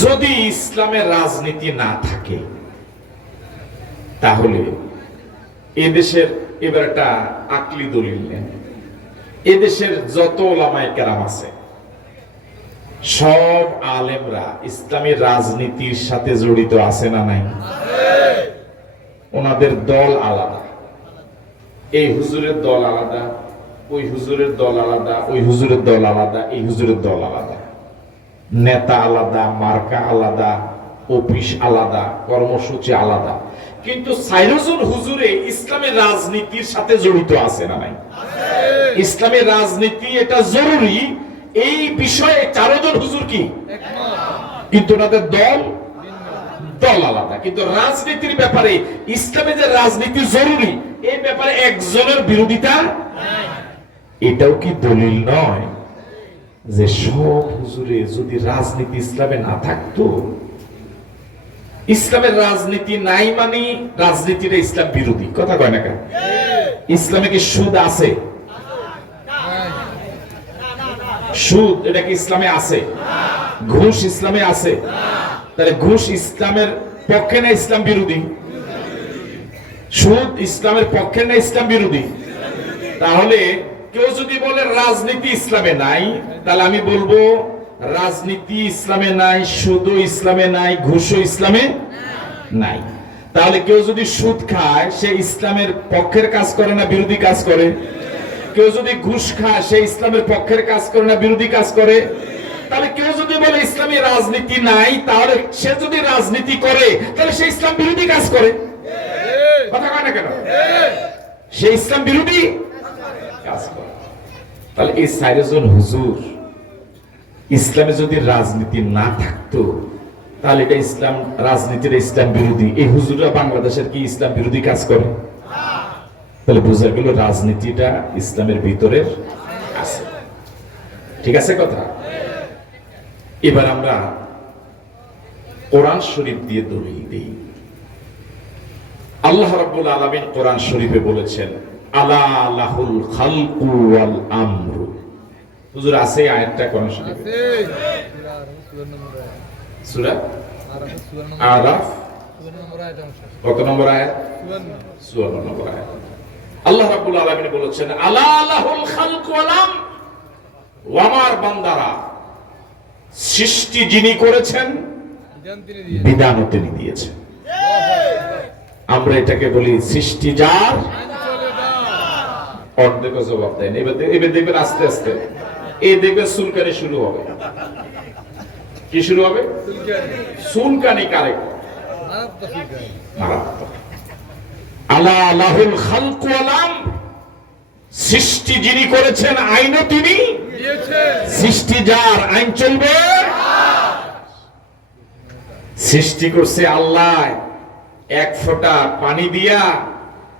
যদি ইসলামের রাজনীতি না থাকে, তাহলে এদেশের এবার একটা আকলি দলিল নেন। এদেশের যত ওলামায় কেরাম আছে, সব আলেমরা ইসলামী রাজনীতির সাথে জড়িত আছে না নাই? ওনাদের দল আলাদা। এই হুজুরের দল আলাদা, ওই হুজুরের দল আলাদা, ওই হুজুরের দল আলাদা, এই হুজুরের দল আলাদা। নেতা আলাদা, মার্কা আলাদা, অফিস আলাদা, কর্মসূচি আলাদা। কিন্তু সাইরুজুল হুজুরে ইসলামের রাজনীতির সাথে জড়িত আছে না নাই? ইসলামের রাজনীতি এটা জরুরি, এই বিষয়ে চারজন হুজুর কি? কিন্তু ওনাদের দল দল আলাদা। কিন্তু রাজনীতির ব্যাপারে, ইসলামে যে রাজনীতি জরুরি এই ব্যাপারে একজনের বিরোধিতা এটাও কি দলিল নয়? যে সব হুজুরে যদি রাজনীতি ইসলামে না থাকতো, ইসলামের রাজনীতি নাই মানে রাজনীতিটা ইসলাম বিরোধী। কথা কয় না কেন? ইসলামে কি সুদ আছে? সুদ, এটা কি ইসলামে আছে? ঘুষ ইসলামে আছে? তাহলে ঘুষ ইসলামের পক্ষে না ইসলাম বিরোধী? সুদ ইসলামের পক্ষে না ইসলাম বিরোধী? তাহলে কেউ যদি বলে রাজনীতি ইসলামে নাই, তাহলে আমি বলব, রাজনীতি ইসলামে নাই, সুদও ইসলামে নাই, ঘুষও ইসলামে নাই। তাহলে কেউ যদি সুদ খায়, সে ইসলামের পক্ষের কাজ করে না বিরোধী কাজ করে? কেউ যদি ঘুষ খায়, সে ইসলামের পক্ষের কাজ করে না বিরোধী কাজ করে? তাহলে কেউ যদি বলে ইসলামী রাজনীতি নাই, তাহলে সে যদি রাজনীতি করে, তাহলে সে ইসলাম বিরোধী কাজ করে? কথা কয় না কেন? সে ইসলাম বিরোধী কাজ করে। তাহলে এই সাইরজন হুজুর, ইসলামে যদি রাজনীতি না থাকতো, তাহলে এটা ইসলাম, রাজনীতির ইসলাম বিরোধী। এই হুজুররা বাংলাদেশের কি ইসলাম বিরোধী কাজ করে? তাহলে বোঝা গেল রাজনীতিটা ইসলামের ভিতরের আছে। ঠিক আছে কথা? এবার আমরা কোরআন শরীফ দিয়ে দলিল দিই। আল্লাহ রাব্বুল আলামিন কোরআন শরীফে বলেছেন আলা লাহুল খালকু ওয়াল আমরু। হুজুর আছে আয়াতটা? শরীফে? সূরা? আরাফ? কত নম্বর আয়াত? 54 নম্বর আয়াত আল্লাহ রাব্বুল আলামিন বলেছেন আলা লাহুল খালকু ওয়াল আমর। ও আমার বান্দারা সৃষ্টি যিনি করেছেন বিধানও তিনি দিয়েছেন। আমরা এটাকে বলি সৃষ্টি যার অর্ধেক জবাব দেন এবার এবার দেখবেন আস্তে আস্তে। এই দেখবেন সুলকানি শুরু হবে। কি শুরু হবে? সুলকানি কারে আলা লাহুল খালকু আমর। সৃষ্টি যিনি করেছেন আইনও তিনি সৃষ্টি যার আইন চলবে। সৃষ্টি করছে আল্লাহ। এক ফোঁটা পানি দিয়া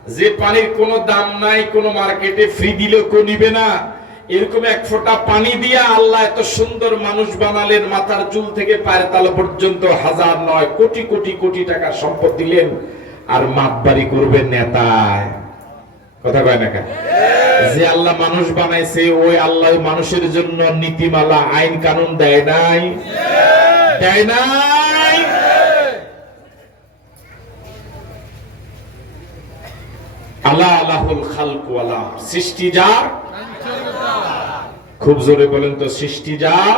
যে পানির কোনো দাম নাই, কোনো মার্কেটে ফ্রি দিলেও কেউ নিবে না। এরকম এক ফোঁটা পানি দিয়া আল্লাহ এত সুন্দর মানুষ বানালেন, মাথার চুল থেকে পায়ের তালা পর্যন্ত হাজার নয়, কোটি কোটি কোটি টাকা সম্পদ দিলেন। আর মাতবাড়ি করবে নেতায়। কথা কয় না যে আল্লাহ মানুষ বানাইছে, ওই আল্লাহ মানুষের জন্য নীতিমালা, আইন কানুন দেয় নাই। দেয় নাই। আল্লাহ আল্লাহুল খালকু আলা সৃষ্টি যার? খুব জোরে বলেন তো, সৃষ্টি যার?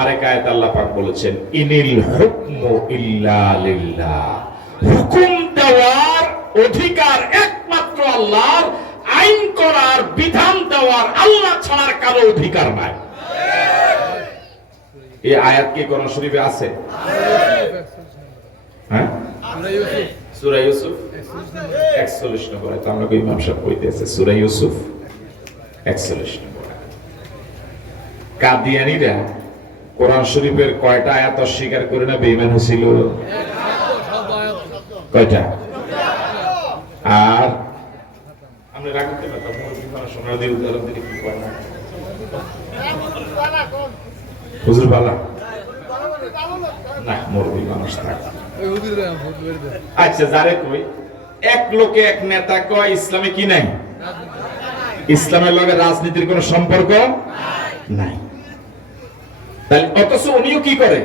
আরেক আয়াত আল্লাহ পাক বলেছেন, ইনিল হুকমু ইল্লা হুকুম দেওয়ার অধিকার একমাত্র আল্লাহর, আইন করার বিধান দেওয়ার আল্লাহ ছাড়ার কারও অধিকার নাই। এই আয়াত কি কোরআন শরীফে আছে? হ্যাঁ? সূরা ইউসুফ? 41 নম্বর আয়াত। আমরা ইমাম সাহেব কইতেছে সূরা ইউসুফ 41 নম্বর। কাদিয়ানীরা কোরআন শরীফের কয়টা আয়াত অস্বীকার করে না? বেঈমান হয়েছিল? কয়টা? আর আমরা রাখতে পারতাম না হুজুর বালা না, মুরব্বী মানুষ থাক। আচ্ছা যারে কই? এক লোকে এক নেতা কয়, ইসলামে কি নাই? ইসলামের লগে রাজনীতির কোনো সম্পর্ক নাই। তাহলে অথচ উনিও কি করে?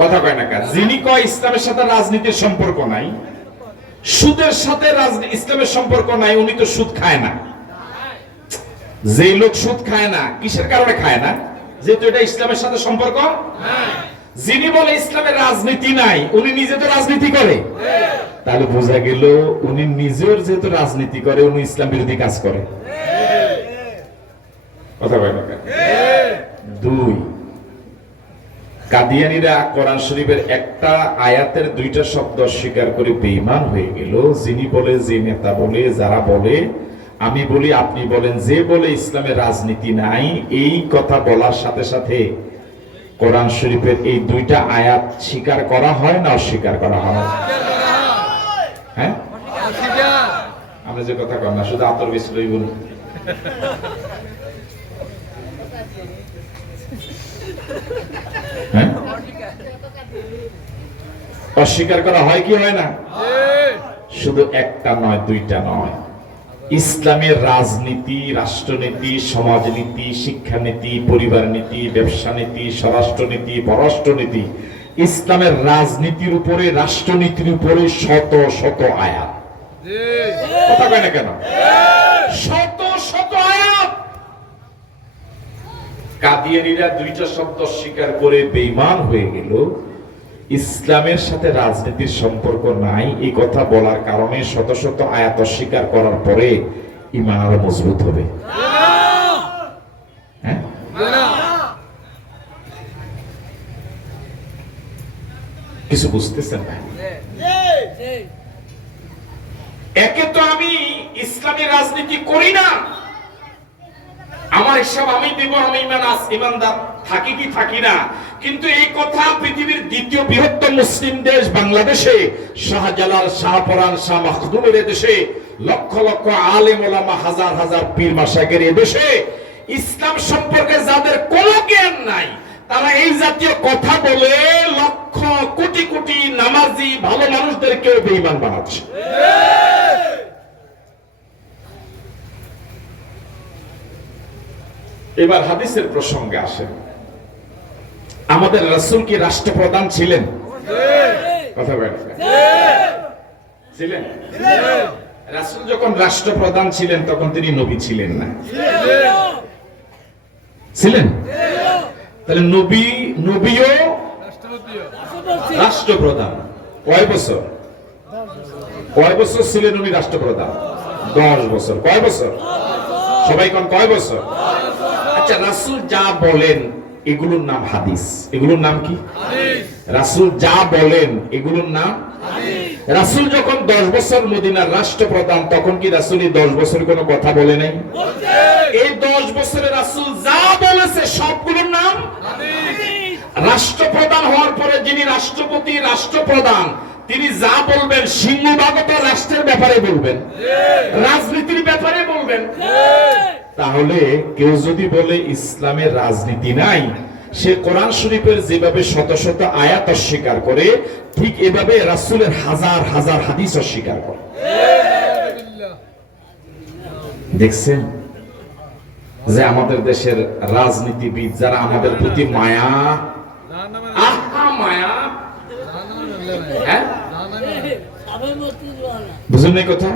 কথা কয় না যিনি কয়, ইসলামের সাথে রাজনীতির সম্পর্ক নাই, সুদের সাথে ইসলামের সম্পর্ক নাই, উনি তো সুদ খায় না। যে লোক সুদ খায় না, কিসের কারণে খায় না? যেহেতু এটা ইসলামের সাথে সম্পর্ক যিনি বলে ইসলামের রাজনীতি নাই, উনি নিজে তো রাজনীতি করে। তাহলে বোঝা গেল উনি নিজের যেহেতু রাজনীতি করে, উনি ইসলাম বিরোধী কাজ করে। দুই, কাদিয়ানিরা কোরআন শরীফের একটা আয়াতের দুইটা শব্দ অস্বীকার করে বেঈমান হয়ে গেল। যিনি বলে, যে নেতা বলে, যারা বলে, আমি বলি, আপনি বলেন, যে বলে ইসলামের রাজনীতি নাই, এই কথা বলার সাথে সাথে কোরআন শরীফের এই দুইটা আয়াত স্বীকার করা হয় না অস্বীকার করা হয়? হ্যাঁ? আমরা যে কথা কর না শুধু আতর বেশি লই বলুন। হ্যাঁ? অস্বীকার করা হয় কি হয় না? শুধু একটা নয় দুইটা নয়। ইসলামের রাজনীতি, রাষ্ট্রনীতি, সমাজনীতি, শিক্ষানীতি পরিবার নীতি ব্যবসা নীতি স্বরাষ্ট্রনীতি, পররাষ্ট্রনীতি, ইসলামের রাজনীতির উপরে, রাষ্ট্রনীতির উপরে শত শত আয়াত। কথা কয় কেন? শত শত আয়াত! কাদিয়ানিরা দুইটা শব্দ স্বীকার করে বেইমান হয়ে গেল। ইসলামের সাথে রাজনীতির সম্পর্ক নাই, এই কথা বলার কারণে শত শত আয়াত অস্বীকার করার পরে ইমান আরও মজবুত হবে। হ্যাঁ? কিছু বুঝতেছেন একে তো আমি ইসলামী রাজনীতি করি না। আমার হিসাব আমি দেব, আমি ইমান ইমানদার থাকি কি থাকি না। কিন্তু এই কথা পৃথিবীর দ্বিতীয় বৃহত্তম মুসলিম দেশ বাংলাদেশে শাহজালাল শাহপরান শাহ মাহদুমের দেশে লক্ষ লক্ষ আলেম ওলামা হাজার হাজার পীর মাসাকের দেশে ইসলাম সম্পর্কে যাদের কোনো জ্ঞান নাই, তারা এই জাতীয় কথা বলে লক্ষ কোটি কোটি নামাজি ভালো মানুষদেরকেও বেঈমান বানাচ্ছে। এবার হাদিসের প্রসঙ্গে আসেন। আমাদের রাসূল কি রাষ্ট্রপ্রধান ছিলেন? কথা ছিলেন? রাসূল যখন রাষ্ট্রপ্রধান ছিলেন, তখন তিনি নবী ছিলেন না। ছিলেন? তাহলে নবী, নবীও রাষ্ট্রপ্রধান। কয় বছর? কয় বছর ছিলেন উনি রাষ্ট্রপ্রধান? দশ বছর। কয় বছর? সবাই কোন, কয় বছর? আচ্ছা রাসূল যা বলেন এগুলোর নাম হাদিস। এগুলোর নাম কি? রাসূল যা বলেন, এগুলোর নাম? রাসূল যখন দশ বছর মদিনার রাষ্ট্রপ্রধান, তখন কি রাসূল এই দশ বছর কোনো কথা বলে নাই? এই দশ বছরে রাসূল যা বলেছে, সবগুলোর নাম? রাষ্ট্রপ্রধান হওয়ার পরে যিনি রাষ্ট্রপতি, রাষ্ট্রপ্রধান, তিনি যা বলবেন সিংহভাগত রাষ্ট্রের ব্যাপারে বলবেন। রাজনীতির ব্যাপারে বলবেন। তাহলে কেউ যদি বলে ইসলামের রাজনীতি নাই, সে কোরআন শরীফের যেভাবে শত শত আয়াত অস্বীকার করে, ঠিক এভাবে রাসূলের হাজার হাজার হাদিস অস্বীকার করে। দেখছেন? যে আমাদের দেশের রাজনীতিবিদ যারা আমাদের প্রতি মায়া, আহা মায়া। হ্যাঁ? বুঝলেন কথা?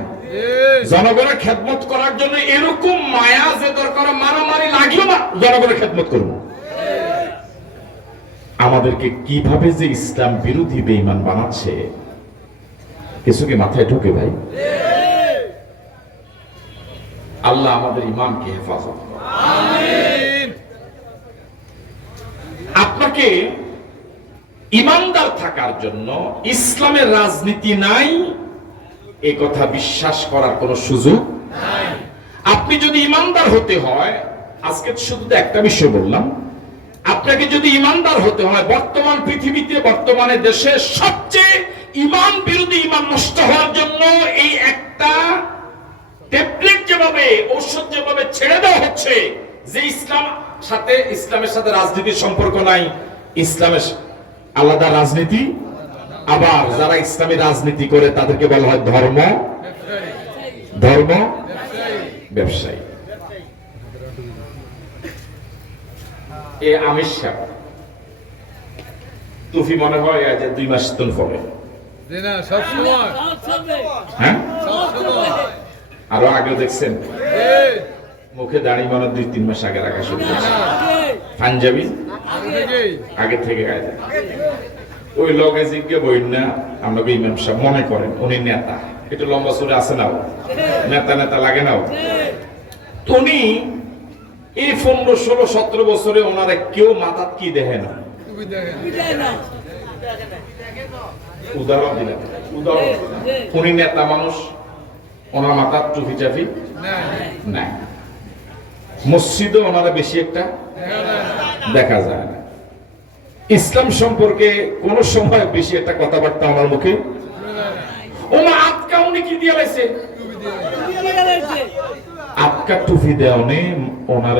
জনগণের খেদমত করার জন্য এরকম মায়া যে দরকার মারামারি লাগল না জনগণের খেদমত করব আমাদেরকে কীভাবে যে ইসলাম বিরোধী বেঈমান বানাচ্ছে কিছু কি মাথায় ঢুকে ভাই? আল্লাহ আমাদের ইমানকে হেফাজত আপনাকে ইমানদার থাকার জন্য ইসলামের রাজনীতি নাই এ কথা বিশ্বাস করার কোনো সুযোগ আপনি যদি ইমানদার হতে হয়, আজকে শুধু একটা বিষয় বললাম, আপনাকে যদি ইমানদার হতে হয়, বর্তমান পৃথিবীতে, বর্তমানে দেশে সবচেয়ে ইমান বিরোধী ইমান নষ্ট হওয়ার জন্য এই একটা ট্যাবলেট যেভাবে, ঔষধ যেভাবে ছেড়ে দেওয়া হচ্ছে, যে ইসলাম সাথে, ইসলামের সাথে রাজনীতির সম্পর্ক নাই, ইসলামের আলাদা রাজনীতি আবার যারা ইসলামী রাজনীতি করে তাদেরকে বলা হয় ধর্ম। ধর্ম ব্যবসায়ী। এ আমির সাহেব তুফি মনে হয় আজ দুই মাস তুন পরে যে হ্যাঁ? আরও আগেও দেখছেন? মুখে দাড়ি মনে দুই তিন মাস আগে রাখা শুরু পাঞ্জাবি? আগে থেকে গায়ে। ওই লগে জিজ্ঞে বইন না আমরা ইমাম সাহেব মনে করেন উনি নেতা। একটু লম্বা সুরে আছে না নেতা নেতা লাগে না ও? উনি এই পনেরো ষোলো সতেরো বছরে ওনারা কেউ মাথাত কি দেখে না? উদাহরণ দিলেন। উদাহরণ উনি নেতা মানুষ ওনার মাথার টুপি চাপি না নাই। মসজিদও ওনারা বেশি একটা দেখা যায় দেখা যায় না। ইসলাম সম্পর্কে কোন সময় বেশি একটা কথাবার্তা আমার মুখে? ও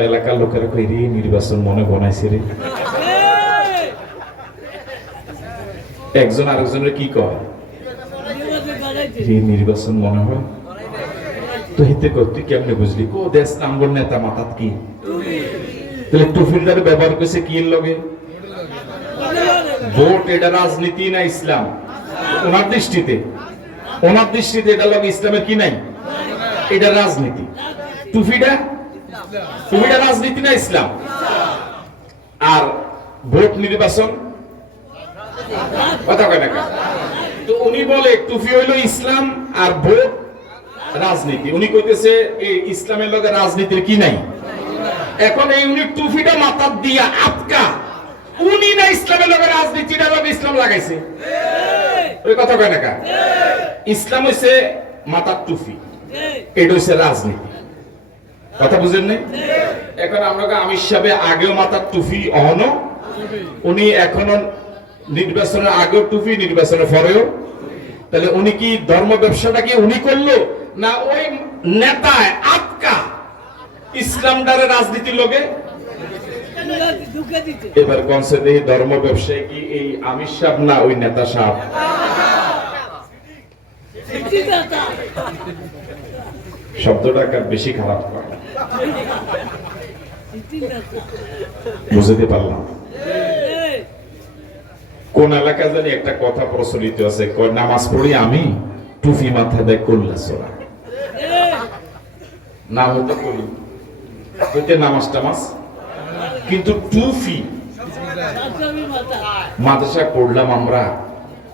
এলাকার নির্বাচন মনে বনাইছে একজন কি কয়? নির্বাচন মনে হয়। কেমনে বুঝলি? কো, দেশ নাম্বার নেতা মাথাত কি? ব্যবহার করছে কি লগে? ভোট, এটা রাজনীতি না ইসলাম? ওনার দৃষ্টিতে। ওনার দৃষ্টিতে এটা লগে ইসলামের কি নাই? এটা রাজনীতি। টুফিটা? টুফিটা রাজনীতি না ইসলাম? আর ভোট নির্বাচন? কথা কয় না তো উনি বলে টুফি হইল ইসলাম আর ভোট রাজনীতি। উনি কইতেছে এই ইসলামের লগে রাজনীতির কি নাই? এখন এই উনি টুফিটা মাথার দিয়া আটকা। উনি না ইসলামের রাজনীতিটা লগে ইসলাম লাগাইছে। ওই কথা কয় না ইসলাম হইছে টুফি এটা হচ্ছে রাজনীতি। কথা বুঝেন নাই? এখন আমরা আমির সাহেব আগেও মাথার টুফি অহনো উনি এখনও নির্বাচনের আগেও টুপি নির্বাচনের পরেও। তাহলে উনি কি ধর্ম ব্যবসাটা কি উনি করল না ওই নেতায় আটকা ইসলামটারে রাজনীতির লোকে? এবার কনসে ধর্ম ব্যবসায়ী কি এই আমির সাহেব না ওই নেতা সাহেব শব্দটা কার বেশি খারাপ? করে বুঝতে পারলাম। কোন এলাকা জানি একটা কথা প্রচলিত আছে কয় নামাজ পড়ি আমি? টুপি মাথায় দেয় করলা সোরা নাম হতো করি। নামাজ টামাজ? কিন্তু টুফি। মাদ্রাসা পড়লাম আমরা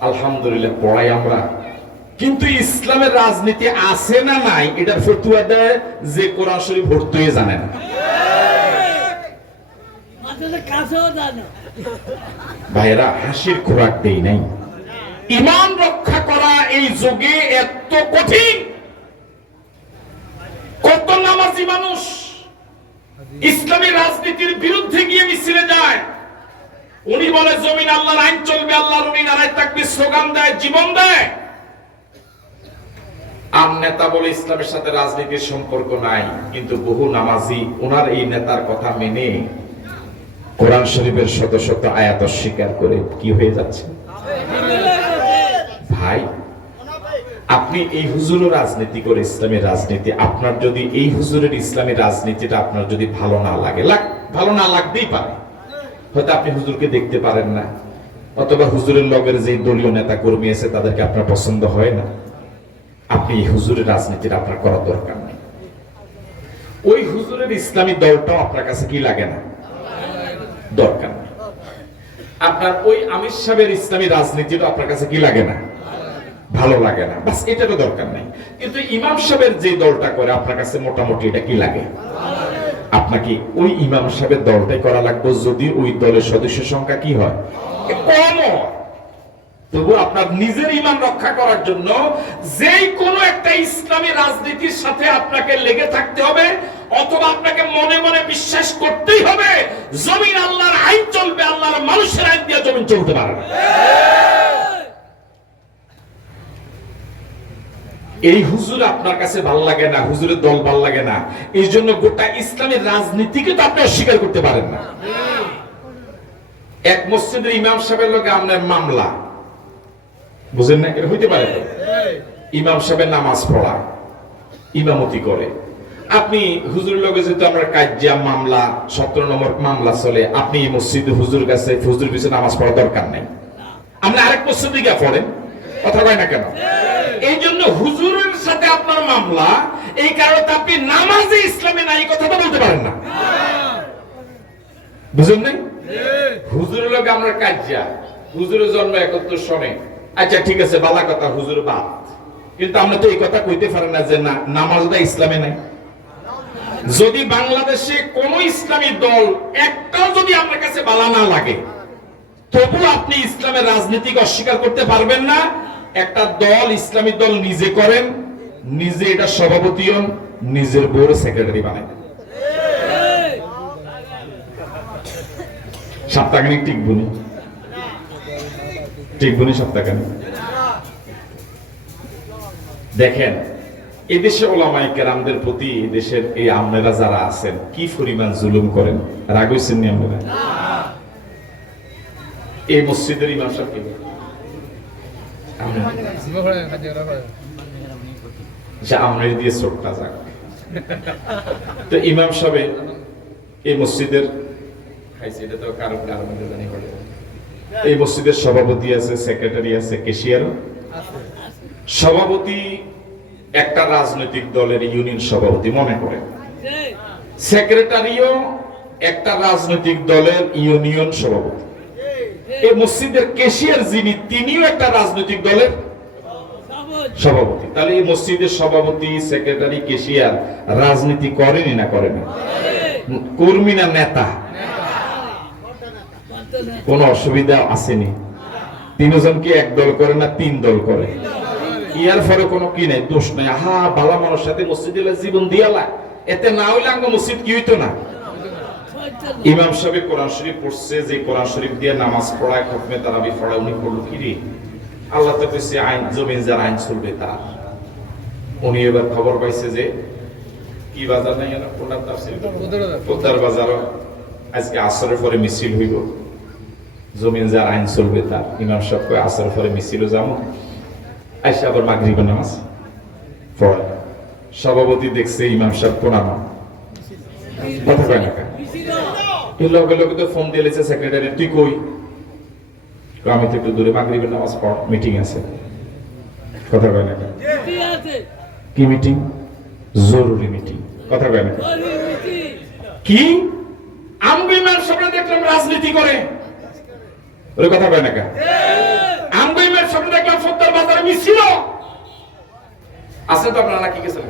আলহামদুলিল্লাহ পড়াই আমরা। কিন্তু ইসলামের রাজনীতি আছে না নাই এটার ফতুয়া দেয় যে কোরআন শরীফ ভর্তুয়ে জানে না। ভাইয়েরা হাসির খোরাক দেই নাই। ইমান রক্ষা করা এই যুগে এত কঠিন। কত নামাজি মানুষ ইসলামী রাজনীতির বিরুদ্ধে গিয়ে মিছিলে যায়। উনি বলে জমিন আল্লাহর আইন চলবে আল্লাহর উনি নারায় থাকবে স্লোগান দেয় জীবন দেয়। আর নেতা বলে ইসলামের সাথে রাজনীতির সম্পর্ক নাই কিন্তু বহু নামাজি ওনার এই নেতার কথা মেনে কোরআন শরীফের শত শত আয়াত অস্বীকার করে কি হয়ে যাচ্ছে? ভাই আপনি এই হুজুরও রাজনীতি করে ইসলামের রাজনীতি, আপনার যদি এই হুজুরের ইসলামী রাজনীতিটা আপনার যদি ভালো না লাগে ভালো না লাগতেই পারে। হয়তো আপনি হুজুরকে দেখতে পারেন না, অথবা হুজুরের লগের যে দলীয় নেতা কর্মী আছে, তাদেরকে আপনার পছন্দ হয় না। আপনি এই হুজুরের রাজনীতিটা আপনার করা দরকার নেই। ওই হুজুরের ইসলামী দলটাও আপনার কাছে কি লাগে না? দরকার নেই। আপনার ওই আমির সাহেবের ইসলামী রাজনীতিটা আপনার কাছে কি লাগে না? ভালো লাগে না। বাস এটারও দরকার নেই। কিন্তু ইমাম সাহেবের যে দলটা করে, আপনার কাছে মোটামুটি এটা কি লাগে? আপনাকে ওই ইমাম সাহেবের দলটাই করা লাগবে, যদি ওই দলের সদস্য সংখ্যা কি হয়? কম তবু আপনার নিজের ইমান রক্ষা করার জন্য যেই কোনো একটা ইসলামী রাজনীতির সাথে আপনাকে লেগে থাকতে হবে, অথবা আপনাকে মনে মনে বিশ্বাস করতেই হবে, জমিন আল্লাহর আইন চলবে, আল্লাহর মানুষের আইন দিয়ে জমিন চলতে পারে না। এই হুজুর আপনার কাছে ভালো লাগে না হুজুরের দল ভালো লাগে না। এই জন্য গোটা ইসলামের রাজনীতিকে তো আপনি অস্বীকার করতে পারেন না। এক মসজিদের ইমাম সাহেবের লোকে আপনার মামলা। বুঝেন না এটা হইতে পারে? ইমাম সাহেবের নামাজ পড়া ইমামতি করে। আপনি হুজুর লগে যেহেতু আমরা কাজিয়া মামলা সতেরো নম্বর মামলা চলে আপনি এই মসজিদে হুজুর কাছে হুজুর পিছনে নামাজ পড়া দরকার নাই। আপনি আরেক মসজিদে গিয়ে পড়েন। কথা কয় না কেন? এই জন্য হুজুরের আপনার মামলা, এই কারণে আপনি নামাজে ইসলামে নাই কথাটা বলতে পারেন না। বুঝলেন নাই? হুজুরের লোক আমরা কাজ্যা, হুজুরের জন্ম একাত্তর সনে। আচ্ছা ঠিক আছে, বালা কথা, হুজুর বাদ। কিন্তু আমরা তো এই কথা কইতে পারি না যে না, নামাজটা ইসলামে নাই। যদি বাংলাদেশে কোন ইসলামী দল একটাও যদি আপনার কাছে বালা না লাগে, তবু আপনি ইসলামের রাজনীতিক অস্বীকার করতে পারবেন না। একটা দল ইসলামী দল নিজে করেন নিজে এটা সভাপতি হন, নিজের বোর্ড সেক্রেটারি বানায়। সপ্তাহখানিক টিকবুনি টিকবুনি সপ্তাহখানিক। দেখেন, এদেশে ওলামাই কেরামদের প্রতি দেশের এই আমনেরা যারা আছেন, কি পরিমাণ জুলুম করেন? রাগ হইছেন নি আপনারা? এই মসজিদের ইমাম সাহেব কে? আমরা- সিমা করে খাদ্য করা করে যা আমরা দিয়ে চোখটা যাক। তো ইমাম সাহেব এই মসজিদের। এই মসজিদের সভাপতি আছে সেক্রেটারি আছে সভাপতি একটা রাজনৈতিক দলের ইউনিয়ন সভাপতি মনে করে। সেক্রেটারিও একটা রাজনৈতিক দলের ইউনিয়ন সভাপতি। এই মসজিদের কেশিয়ার যিনি, তিনিও একটা রাজনৈতিক দলের সভাপতি। তাহলে এই মসজিদের সভাপতি, সেক্রেটারি, কেশিয়ার রাজনীতি করেনি না করেনি? কর্মী না নেতা? কোনো অসুবিধা আসেনি। তিনজন কি এক দল করে না তিন দল করে? ইয়ার ফলে কোনো কি নাই, দোষ নাই। আহা, বালা মানুষ সাথে মসজিদে জীবন দিয়ালা এতে না হইলে আঙ্গ মসজিদ কি হইতো না? ইমাম সাহেব কোরআন শরীফ পড়ছে, যে কোরআন শরীফ দিয়ে নামাজ পড়ায় খতমে তারাবি পড়ায় উনি পড়ল কি রে? আল্লাহ তো আইন জমিন যার আইন চলবে তার। উনি এবার খবর পাইছে যে কি বাজার নাই না পোতার বাজার। আজকে আসরের পরে মিছিল হইব। জমিন যার আইন চলবে তার। ইমাম সাহেব কয় আসরের পরে মিছিলও যাব আইসা আবার মাগরিবের নামাজ পড়ে। সভাপতি দেখছে ইমাম সাহেব কোরআন কথা কয় না কেন? লগে লগে তো ফোন দিয়েছে সেক্রেটারি তুই কই, আমি তো একটু দূরে মাগরিবের নামাজ পড় মিটিং আছে। কথা কয় না কি মিটিং জরুরি মিটিং কথা কয় না কি? আমগো ইমাম সাহেব দেখলাম রাজনীতি করে। ওরে কথা কয় না কেন? আমগো ইমাম সাহেব দেখলাম সত্তর বাজারে মিছিল। আছে তো আপনারা কি গেছেন